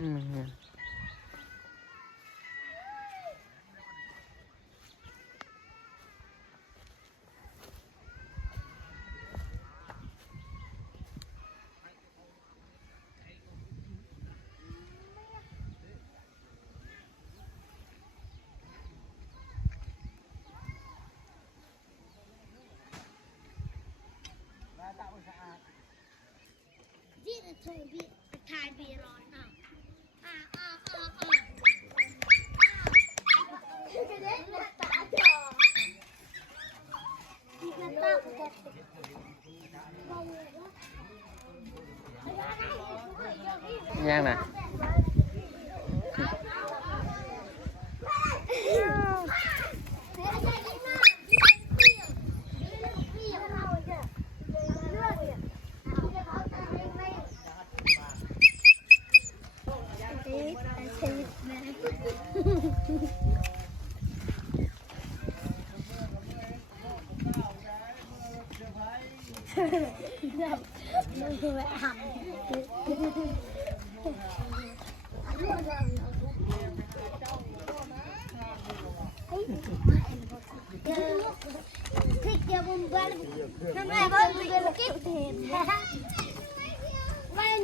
ถ่ายบีร้อนอ่ะย่างน่ะมันคือแบบหำthích kia bùm bê năm nay bơm bê là kiểu thèm quen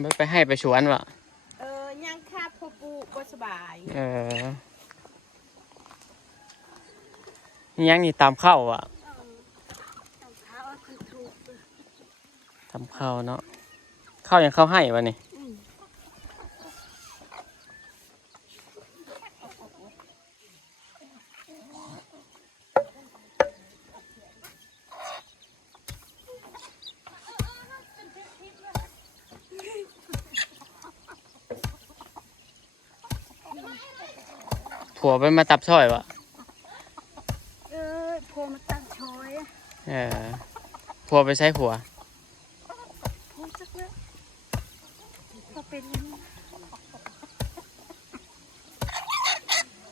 ไม่ไปให้ไปสวนวะยังคาดพอปูก็สบายยังนี่ตามเข้าอ่ะตามเข้าเนาะเข้ายังเข้าให้วะนี่ผัวไปมาตับช่อยวะผัวมาตั้งช้อยผัวไปใช้ผัวผัวจักเลยก็เป็น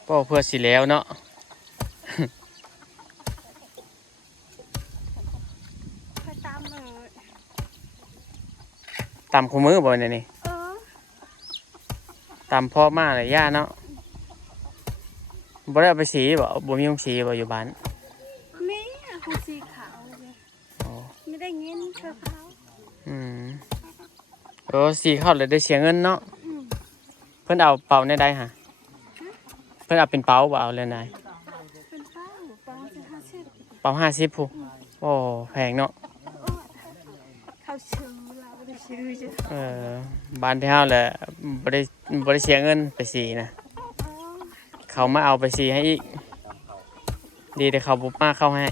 พ่อเพื่อสิแล้วเนาะไปตามเลย ตามคู่มือบ่เนี่ยนี่ตามพ่อมาเลยย่าเนาะบ่ได้เอาไปสีบ่บ่มีของสีบ่อยู่บ้านมีของสีขาวเลยไม่ได้เงินเสื้อขาวสีขาวเลยได้เสียเงินเนาะเพิ่นเอาเป่าในใดฮะเพิ่นเอาเป็นเป่าบ่เอาเลยนายเป็นเป่าเป่า50ผู้โอ้แพงเนาะเขาชื่อเราไม่ได้ชื่อจ้ะบ้านที่เฮาแหละบ่ได้เสียเงินไปสีนะเขามาเอาไปสีให้อีกดีแต่เขาบุกมาเข้าให้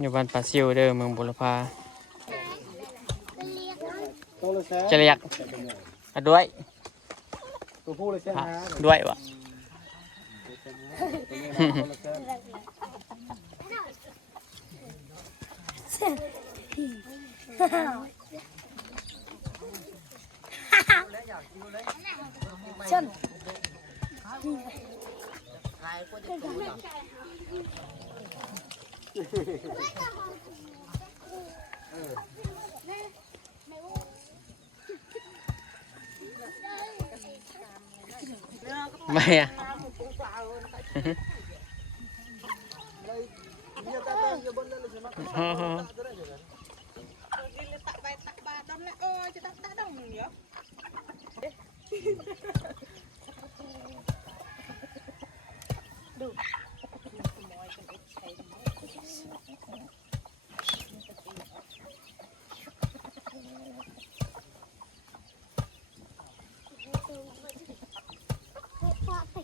อยู่บ้านป่าซิวเด้อเมืองบุรพาจะเรียกด้วยตัวผู้เลยใช่ไหมด้วยวะชน ไม่อะ Dia tak tahu dia benda le semak. Dia letak baik tak badan lah. Oh, je tak dong ya. Duh.